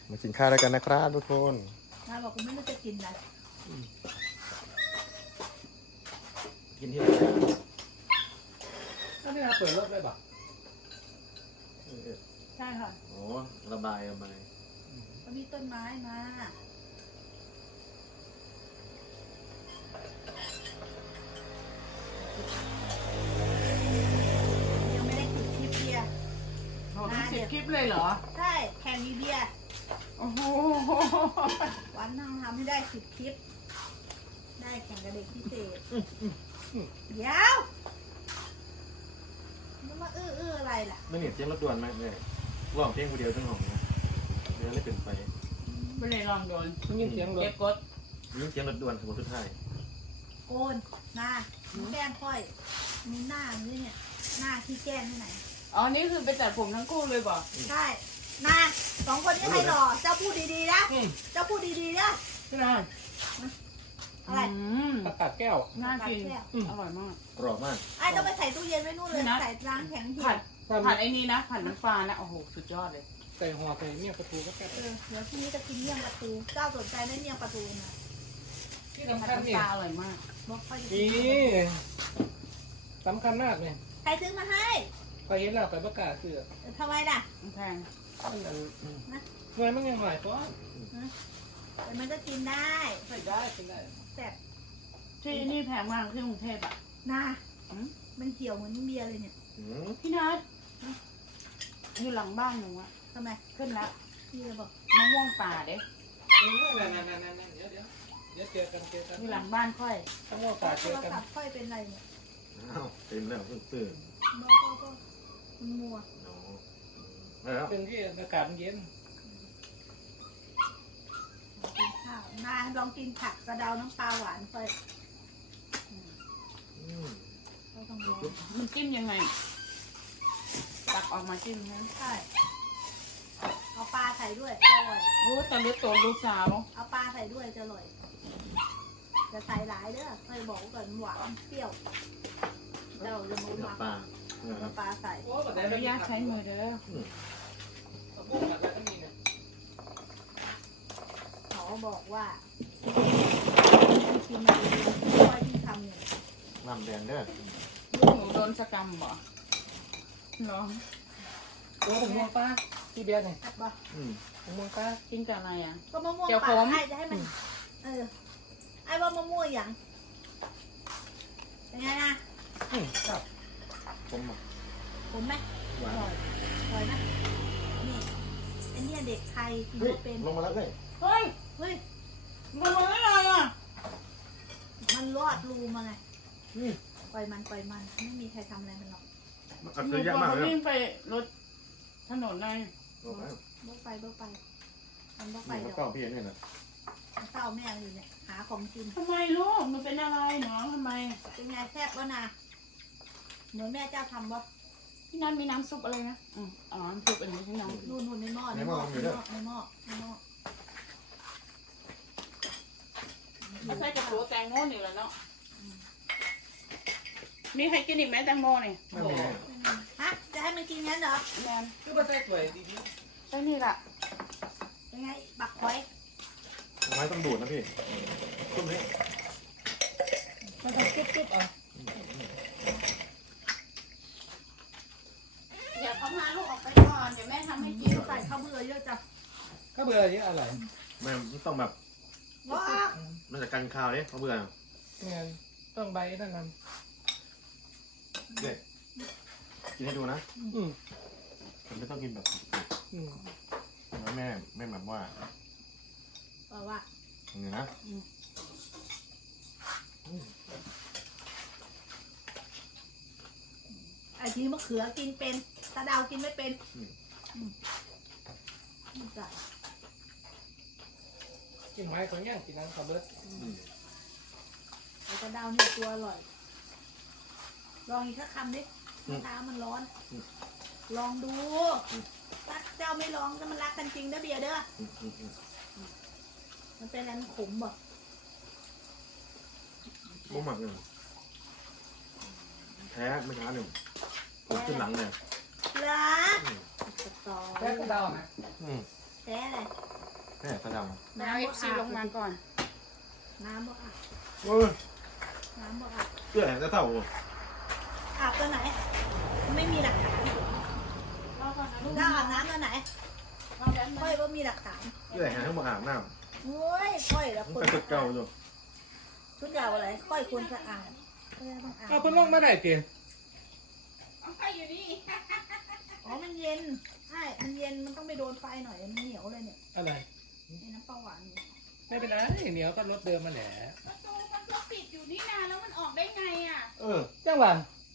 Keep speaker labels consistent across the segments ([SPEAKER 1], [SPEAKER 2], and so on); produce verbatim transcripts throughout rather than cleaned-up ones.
[SPEAKER 1] มากินข้าวด้วยกันนะครับทุกคน
[SPEAKER 2] น้าบอกคุณไม่รู้จะกินอะไร
[SPEAKER 1] กินที่ไหน
[SPEAKER 3] ก็นี่นะเปิดรถได้ป่ะ
[SPEAKER 2] ใช่ค่ะ
[SPEAKER 1] โอ้ระบายระบาย
[SPEAKER 2] ก็มีต้นไม้มายังไม่ได้ติดคลิปเบียร์
[SPEAKER 4] สิบคลิปเลยเหรอ
[SPEAKER 2] ใช่แข่งมีเบียร์
[SPEAKER 4] โอ้โห
[SPEAKER 2] วันนั่งทำให้ได้สิบคลิปได้แข่งกับเด็กพิเศษเดี๋ยวมันมาอื้ออื้ออะไรล่ะ
[SPEAKER 1] ไม่เห็นเสียงรถด่วนไหมเลยร้องเพลงคนเดียวทั้งห้องนะเดี๋ยวเลยเป็นไป
[SPEAKER 4] ไม่ได้ลองโดน
[SPEAKER 3] ยินเสียงรถ
[SPEAKER 4] เก็บกด
[SPEAKER 1] ยิ่งเสียงรถด่วนสมมติสุดท้าย
[SPEAKER 2] โกนหน้าแก้มค่อยมีหน้านี่เนี่ยหน้าที่แก้มที่ไหน
[SPEAKER 4] อ๋อนี่คือไปตัดผมทั้งคู่เลยบอก
[SPEAKER 2] ใช่นาสองคนนี้ใครหล่อเจ้าพูดดีๆนะเจ้าพูดดีๆนะ
[SPEAKER 4] พี่นาย
[SPEAKER 2] อะไร
[SPEAKER 3] ตัดตัดแก้ว
[SPEAKER 4] น่ากินอร่อยมาก
[SPEAKER 1] กรอบมาก
[SPEAKER 2] ไอ้ต้องไปใส่ตู้เย็นไว้นู่นเลยใส่ร้านแข็งเหี่
[SPEAKER 4] ยวผัดไอ้นี่นะผัดน้ำปลานะโอ้โหสุดยอดเลย
[SPEAKER 3] ใส่ห่อใส่เมี่ยงปลาทูก็แซ่บ
[SPEAKER 2] เออเดี๋ยวพรุ่งนี้จะกินเมี่ยงปลาทูเจ้าสนใจได้เมี่ยงปลาทูนะ
[SPEAKER 3] ที่สำคัญนี่
[SPEAKER 4] อร่อยมาก
[SPEAKER 3] นี่สำคัญมากเลย
[SPEAKER 2] ใครซื้อมาให้
[SPEAKER 3] ไปเห็นแล้วไปประกาศเสือ
[SPEAKER 2] ทำไมล่ะ
[SPEAKER 4] แพง
[SPEAKER 3] นะเงินมันยังหลายเพราะ
[SPEAKER 2] แต่มันก็กินได้
[SPEAKER 3] ใส่ได้กินได้
[SPEAKER 2] แซ่บ
[SPEAKER 4] ที่นี่แพงมากที่กรุงเทพอ่ะ
[SPEAKER 2] นามันเกี่ยวเหมือนเบียร์เลยเนี่ย
[SPEAKER 4] พี่นัทอยู่หลังบ้านหนูอะ
[SPEAKER 2] ทำไม
[SPEAKER 4] ขึ้นแล้ว
[SPEAKER 2] พี่จะบอก
[SPEAKER 4] มะม่วงป่าเด้
[SPEAKER 3] นั่นนั่นนั่นนั่นเดี๋ยวเดี๋ยวเดี๋ยวเจอกันเจอกัน
[SPEAKER 4] อยู่หลังบ้านค่อย
[SPEAKER 3] มะม่วงป่าเจอกัน
[SPEAKER 2] ค่อยเป็นไรเนี่ย
[SPEAKER 1] อ้าวเต็มแล้วเพิ่งตื่น
[SPEAKER 2] บอกก็ก็มัว
[SPEAKER 3] เป็นที่อากาศมันเย็น
[SPEAKER 2] กินข้าวนาลองกินผักกระเดาน้ำปลาหวานไป
[SPEAKER 4] มันจิ้มยังไงตักออกมาจิ้มนะ
[SPEAKER 2] ใช่เอาปลาใส่ด้วยอร่อย
[SPEAKER 4] โอ้แต่เลือดโตลูกสาว
[SPEAKER 2] เอาปลาใส่ด้วยจะอร่อยจะใส่หลายเด้อเคยบอกก่อนหวานเปรี้ยวเจ้าจะมุ้งมา
[SPEAKER 1] ปลา
[SPEAKER 2] เอาปลาใส่
[SPEAKER 4] ขออนุญาตใช้มือเด้อ
[SPEAKER 2] เขาบอกว่าชิมมาค่อยที่ทำเนี่ย
[SPEAKER 1] น้ำแดงเด้อ
[SPEAKER 4] ลูกหนูโดนสกรรมบ่เหรอ
[SPEAKER 3] โอ้ผมมองป้าที่เบียร์เนี่ย
[SPEAKER 2] บ่
[SPEAKER 3] ผมมองป้า
[SPEAKER 4] กินกับอะไรอ่ะ
[SPEAKER 2] ก็มะม่วงป่าไอ้จะให้มันเออไอ้ว่ามะม่วงอย่างเป็นไงนะ
[SPEAKER 3] ครับ
[SPEAKER 1] ผม
[SPEAKER 2] ผมไหมอร่อยอร่อยนะนี่ไอ้นี่เด็กไทยกินเป็น
[SPEAKER 1] ลงมาแล้วเลย
[SPEAKER 4] เฮ้ย
[SPEAKER 2] เฮ้ย
[SPEAKER 4] ลงมาได้ไงอ่ะ
[SPEAKER 2] มันรอดรูมาไงปล่อยมันปล่อยมันไม่มีใครทำอะไรมันหรอก
[SPEAKER 1] มันคือเยอะมากเลย
[SPEAKER 4] วิ่งไปรถถนนใน
[SPEAKER 2] รถไฟรถไฟมันรถไฟ
[SPEAKER 1] เดี๋ยวก็พี่นี่นะ
[SPEAKER 2] เต้าแม่อยู่เนี่ยหาของกิน
[SPEAKER 4] ทำไมลูกมันเป็นอะไรหนอทำไม
[SPEAKER 2] เป็นไงแซ่บวะนาเหมือนแม่เจ้าทำวะ
[SPEAKER 4] พี่นัทมีน้ำซุปอะไรนะอ๋อน้ำซุปอันนี้ใช่ไหม
[SPEAKER 2] นู่นนู่นในหม้อในหม้อในหม้อในหม้อในหม้อ
[SPEAKER 4] ไม่ใช่กระโถแตงโมนี่แหละเนาะมีใครกินอีกไหมแตงโมนี่
[SPEAKER 1] ไม่มี
[SPEAKER 2] ฮะจะให้มันกินงั้นเหรอ
[SPEAKER 4] แมน
[SPEAKER 3] คือมาใส่ถ้วยดี
[SPEAKER 4] ๆใช่นี่แหละ
[SPEAKER 2] ยังไงบักหอย
[SPEAKER 1] ไม้ต้องดูดนะพี่ต้นนี้
[SPEAKER 3] มันต้องจุ๊บๆอ่ะ
[SPEAKER 4] เดี๋ยวเขาพาลูกออกไปก่อนเดี๋ยวแม่ทำให้กิน
[SPEAKER 2] ใส่ข้าวเบื่อเยอะจัง
[SPEAKER 3] ข้าวเบื่อเยอะอะไร
[SPEAKER 1] แม่ต้องแบบ
[SPEAKER 2] ว้า
[SPEAKER 1] มันจะกันข้าวเนี่ยเขาเบื่อ
[SPEAKER 3] เนี่ยต้องใบนั่นนั่น
[SPEAKER 1] เด็กกินให้ดูนะ
[SPEAKER 3] อืม
[SPEAKER 1] ผมไม่ต้องกินแบบ
[SPEAKER 3] อืม
[SPEAKER 1] แม่แม่แบบว่า
[SPEAKER 2] บอกว่า
[SPEAKER 1] อย่างนี้นะ
[SPEAKER 2] ไอ้ทีมะเขือกินเป็นตะดาวกินไม่เป็นจ้ะ
[SPEAKER 3] กินไม้ของย่างกินน้ำข้าวเบิร์ด
[SPEAKER 2] ไอ้ตะดาวนี่ตัวอร่อยลองอีกสักคำดิมะพร้าวมันร้อนลองดูถ้าเจ้าไม่ลองจะมันรักกันจริงนะเบียร์เด้อมันเป็นอะไรขมบ่
[SPEAKER 1] บุ้มหมักหนึ่งแท้ไม่ช้าหนึ่งผมขึ้นหลังเลย
[SPEAKER 2] เหรอ
[SPEAKER 3] แท้ก็เดาไหม
[SPEAKER 2] แท้อะไร
[SPEAKER 1] แม่สะด
[SPEAKER 4] แล้วเอฟซีลงมาก่อน
[SPEAKER 2] น้ำบ่อาบ
[SPEAKER 1] ำโอ้ย
[SPEAKER 2] น้ำบ่อาบ
[SPEAKER 1] เพื่อจะเท่า
[SPEAKER 2] อาบตัวไหน ไม่มีหลักฐาน
[SPEAKER 4] รอก่อนนะลูก
[SPEAKER 2] ถ้าอาบน้ำตัวไหน
[SPEAKER 4] รอแป๊บนึ
[SPEAKER 2] ค่อยว่ามีหลักฐาน
[SPEAKER 1] เพื่อหาทั้งหมดอาบน้
[SPEAKER 2] โอ้ยค่อยแล้ว
[SPEAKER 1] ำ
[SPEAKER 2] คน
[SPEAKER 1] ไปฝึกเก่าอยู่
[SPEAKER 2] ชุดยาวอะไรค่อยควรสะอาดค่อยต้องอาบ
[SPEAKER 3] เอาเพิ่นลงมาได้กิน
[SPEAKER 4] เอาไปอยู่นี่
[SPEAKER 2] อ๋อมันเย็นใช่มันเย็นมันต้องไปโดนไฟหน่อยมันเหนียวเลยเนี่ย
[SPEAKER 3] อะไร
[SPEAKER 2] ในน้ำปลาหวานนี่
[SPEAKER 3] ไม่เป็นไรเหนียวก็รถเดิมมาแหละ
[SPEAKER 4] ประตูมันก็ปิดอยู่นี่นาแล้วมันออกได้ไงอ่ะ
[SPEAKER 1] เออ
[SPEAKER 3] จังหวะ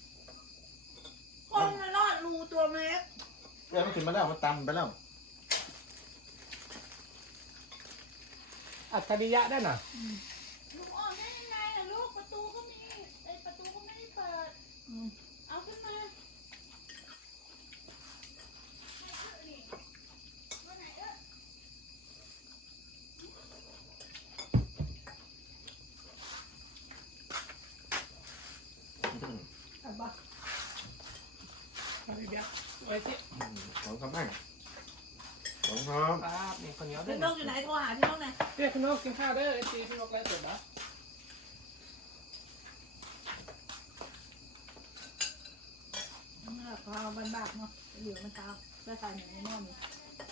[SPEAKER 2] คนมันรอดรูตัวเล็ก
[SPEAKER 1] แกมันขึ้นมาแล้วมันตำไปแล้ว
[SPEAKER 3] อัจฉริยะได้น่ะ
[SPEAKER 4] ลูกออกได้ยังไงอ่ะลูกประตูก็มีไอประตูก็ไม่ได้เปิด
[SPEAKER 2] อืม
[SPEAKER 4] เอาขึ้นมาตัวไหนเออ
[SPEAKER 2] เอาบ่
[SPEAKER 3] อัจฉริยะไว้ที่
[SPEAKER 1] ของคำนั่งของพร้อม
[SPEAKER 3] ป้าบนี่คนเหนียวได้
[SPEAKER 2] พี่น
[SPEAKER 3] น่ะ
[SPEAKER 2] กอยู่ไหนโทรหาพี่นกหน่อย
[SPEAKER 3] เรียกคุณนกกินข้าวเด้อเอฟซีพี่นกไล่สดนะ
[SPEAKER 2] เนี่ยพอบันบากเนาะเหลืองมันตาได้ใส่หนึ่งในหม้อนี่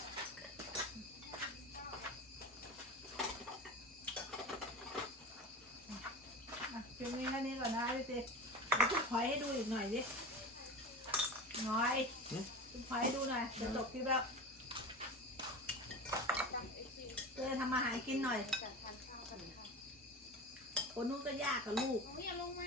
[SPEAKER 2] อ่ะเพียงนี้แค่นี้ก่อนนะพี่เจเดี๋ยวทุกพอยให้ดูอีกหน่อยดิหน่อยทุกพอยให้ดูหน่อยจะจบคลิปแล้วเจอทำมาหากินหน่อย
[SPEAKER 4] จัดทานข้าวกันค่ะ
[SPEAKER 2] คนนู้นก็ยากกับลูก
[SPEAKER 4] ตรงนี้ลงมา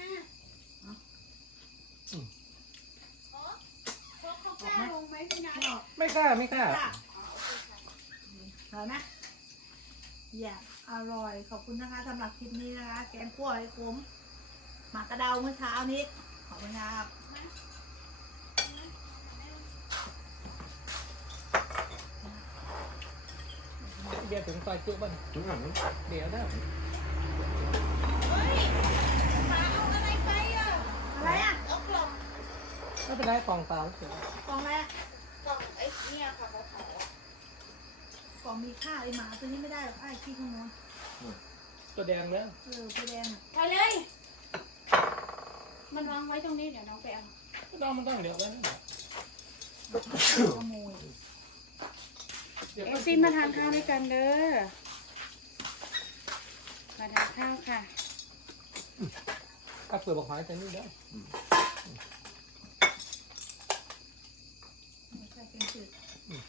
[SPEAKER 4] ขอขอเขากล้าลงไหมพี่นาย
[SPEAKER 2] ไม่ออก
[SPEAKER 3] ไม่กล้าไม่กล้า
[SPEAKER 2] จ้ะ
[SPEAKER 4] อ๋อโอเคค่ะ
[SPEAKER 2] เห็นไหมอย่าอร่อย ขอบคุณนะคะสำหรับคลิปนี้นะคะ แกงคั่วไอ้ขมหมากกระเดาเมื่อเช้านี้ ขอบคุณครับ
[SPEAKER 3] เดี๋ยวถึงซอยจุบ้าน
[SPEAKER 1] จุ๊บหนัง
[SPEAKER 3] เดี๋ยวได้
[SPEAKER 4] เฮ้ยหมาเอาอะไรไปอ่ะ
[SPEAKER 2] อะไรอ่ะ
[SPEAKER 4] เอากล่อง
[SPEAKER 3] ไม่เป็นไรกล่องเปล่าเฉย
[SPEAKER 2] กล่องอะไรอ่ะ
[SPEAKER 4] กล่องไอ้เนี่ยค่ะเขาเขาอ่ะ
[SPEAKER 2] กล่องมีข้าวไอ้หมาตัวนี้ไม่ได้หรอกไอ้ขี้ขโมย
[SPEAKER 3] ตัวแดงเนอะ
[SPEAKER 2] เออไปแดงอ่ะ
[SPEAKER 4] ไปเลย มันวางไว้ตรงนี้เดี๋ยวน้องไปเอา
[SPEAKER 3] ไม่ต้องมันต้องเดี๋ยวไว้นะ
[SPEAKER 2] ขโมย
[SPEAKER 3] เดี๋ยว
[SPEAKER 4] เอฟซีมาทานข้าวด้วยกันเด้อ มาทานข้าวค่ะ
[SPEAKER 3] กับเปลือกบอกหอยแต่นี่เด้อ
[SPEAKER 2] ไม่ใช่เป็นจืด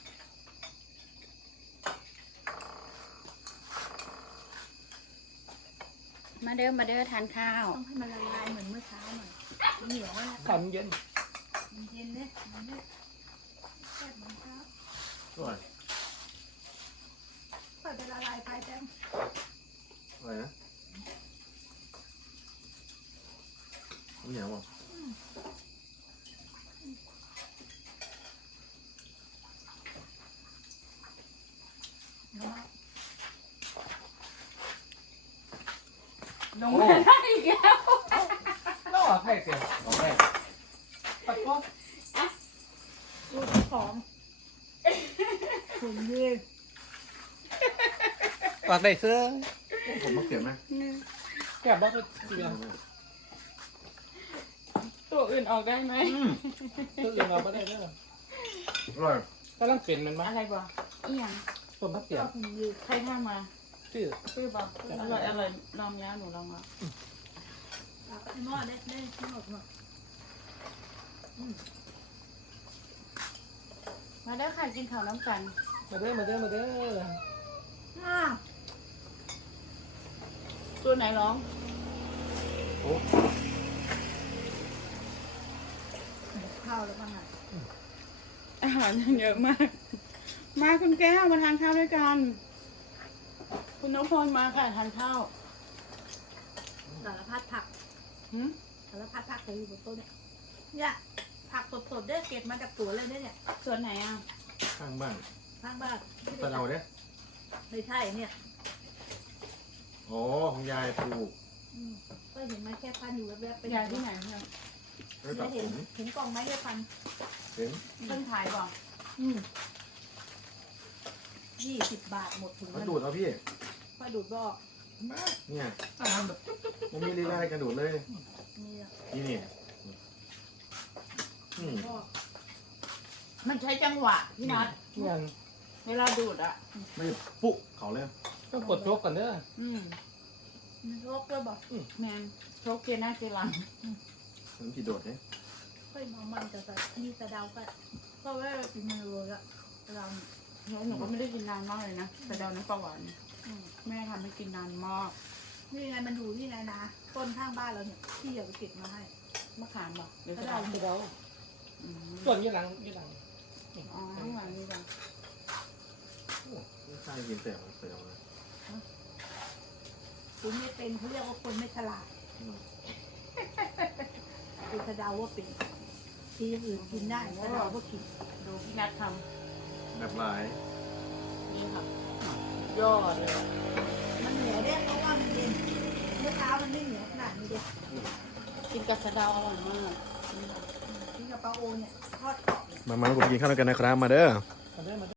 [SPEAKER 4] มาเด้อมาเด้อทานข้าว
[SPEAKER 2] ต้องให้มันละลายเหมือนเมื่อเช้าหน่อยเหนียวอ่ะ
[SPEAKER 3] ขำเย็น
[SPEAKER 2] มันเย็นเนี่ยมันเนี่ยแซ่บเหมือนเช้า
[SPEAKER 1] อร่อย
[SPEAKER 2] ค่อยไปละลายไปแจ้ง
[SPEAKER 1] อร่อยนะเหนียวป่ะ
[SPEAKER 2] เนาะ
[SPEAKER 4] ลงมาได้อีกแล้ว
[SPEAKER 3] ต้องออกให้เสีย
[SPEAKER 1] ของแม่
[SPEAKER 3] ปัดก็
[SPEAKER 2] ดูเจ้าของขุนยื น
[SPEAKER 3] ออกได้เสื้อ
[SPEAKER 1] ผมมาเขียนไหม
[SPEAKER 3] แกะบอสเดียว
[SPEAKER 4] ตัวอื่นออกได้ไหม
[SPEAKER 1] อืม
[SPEAKER 3] ตัวอื่นเราไม่ได้เด้อ
[SPEAKER 1] อร่อย
[SPEAKER 3] กำลังเป็นมันมา
[SPEAKER 4] อะไรบ่อีหยัง
[SPEAKER 3] ต้มผักเสีย
[SPEAKER 2] เจ้าขุนยืน
[SPEAKER 4] ใครทำมา
[SPEAKER 3] ชื่อ
[SPEAKER 4] ซื้อบ่อร่อยอร่อยลองแล้วหนูลองแล้ว
[SPEAKER 2] เอาไปหม้อเล็กเล็กหมดหมด
[SPEAKER 4] มาเด้อค่ะกินข้าวน้ำกัน
[SPEAKER 3] มาเด้อมาเด้อมาเด้อ
[SPEAKER 2] อ้าว
[SPEAKER 4] ตัวไหนร้อง
[SPEAKER 1] โอ้
[SPEAKER 2] ข้าวแล้วบ้างอ่ะ
[SPEAKER 4] อาหารเยอะมาก มาคุณแก้วมาทานข้าวด้วยกัน คุณนพพลมาค่ะทานข้าว
[SPEAKER 2] สารพัดผัก
[SPEAKER 4] หืม
[SPEAKER 2] สารพัดผักเลยอยู่บนโต๊ะเนี่ยเนี่ยผักสดๆได้เก็บมาจากสวนเลยเนี่ย
[SPEAKER 4] ส่วนไหนอ่ะ
[SPEAKER 1] ข้างบ้าน
[SPEAKER 2] ข้างบ้าน
[SPEAKER 1] สะเดาเนี่ย
[SPEAKER 2] ไม่ใช่เนี่ย
[SPEAKER 1] อ๋อของยายปลูก
[SPEAKER 2] อืมก็เห็นมันแค่พันอยู่แวบๆไป
[SPEAKER 4] ยายที่ไหนเนี่ย
[SPEAKER 1] ไว้ตัด
[SPEAKER 2] เห็
[SPEAKER 1] ผ
[SPEAKER 2] น
[SPEAKER 1] ม
[SPEAKER 2] เห็นกล่องไม้แค่พัน
[SPEAKER 1] เห็น
[SPEAKER 4] เพิ่งถ่ายบ่
[SPEAKER 2] อืมยี่สิบบาทหมดถุง
[SPEAKER 1] มา
[SPEAKER 2] มัน
[SPEAKER 1] ดูดเอาพี่
[SPEAKER 2] ค่อยดูดบอก
[SPEAKER 1] เนี่ย
[SPEAKER 3] อาหารแบบ
[SPEAKER 1] มันมีลีลาการดูดเลย
[SPEAKER 2] นี่อะ
[SPEAKER 1] นี่นี่อืม
[SPEAKER 2] บอก
[SPEAKER 4] มันใช้จังหวะพี่นัท
[SPEAKER 3] เงี้ย
[SPEAKER 4] เวลาดูดอ่ะ
[SPEAKER 1] ไม่ปุ๊เขาเลย
[SPEAKER 3] ต้องกดโจกกันเด้อ
[SPEAKER 4] อืม
[SPEAKER 2] มันโรคเลยบอก
[SPEAKER 4] แมนโชคเกยร์หน้าเกยร์หลัง
[SPEAKER 1] มันกี่โดดเนี่ย
[SPEAKER 2] ค่อยมามันจะใส่อันนี้สะเดาก็เพราะว่าเป็นมือเลยอะเรา
[SPEAKER 4] แล้วหนูก็ไม่ได้กินนานมากเลยนะแต่เดาน้ำปลาหวาน
[SPEAKER 2] อืม
[SPEAKER 4] แม่ทำให้กินนานมาก
[SPEAKER 2] นี่ไงมันดูนี่ไงนะต้นข้างบ้านเราเนี่ยที่อยากไปเก็บมาให้
[SPEAKER 4] มะขามบอกหรือ
[SPEAKER 2] ก็
[SPEAKER 4] จะ
[SPEAKER 2] ได้
[SPEAKER 4] เอา
[SPEAKER 3] คือเรา
[SPEAKER 4] อืม
[SPEAKER 3] ส่วนยี่หลังยี่หลัง
[SPEAKER 4] อ๋อข้างหลังนี่จ้ะ
[SPEAKER 1] ไม่ใช่กินแต่มันเสียวนะ
[SPEAKER 2] คุณไม่เป็นเขาเรียกว่าคนไม่ฉลาด
[SPEAKER 1] อืม
[SPEAKER 2] คือสะเดาว่าเป็นที่อย่างอื่นกินได้สะเดาก็กิน
[SPEAKER 4] ดูพี่นัทท
[SPEAKER 1] แบบหลาย
[SPEAKER 4] ำนี่ค่ะยอดเลย
[SPEAKER 2] มันเหนียวเด้เพราะว่ามันเย็นเมื่อเช้ามันไม่เหนียวขนาดนี้เด้
[SPEAKER 4] กินกับสะเดาอร่อยมาก
[SPEAKER 2] ที่กระเป๋าโอเนี่ยทอดกรอบเนี่ย
[SPEAKER 1] มามาผมกินข้าวด้วยกันนะครับมาเด้อ
[SPEAKER 3] มาเด้อมา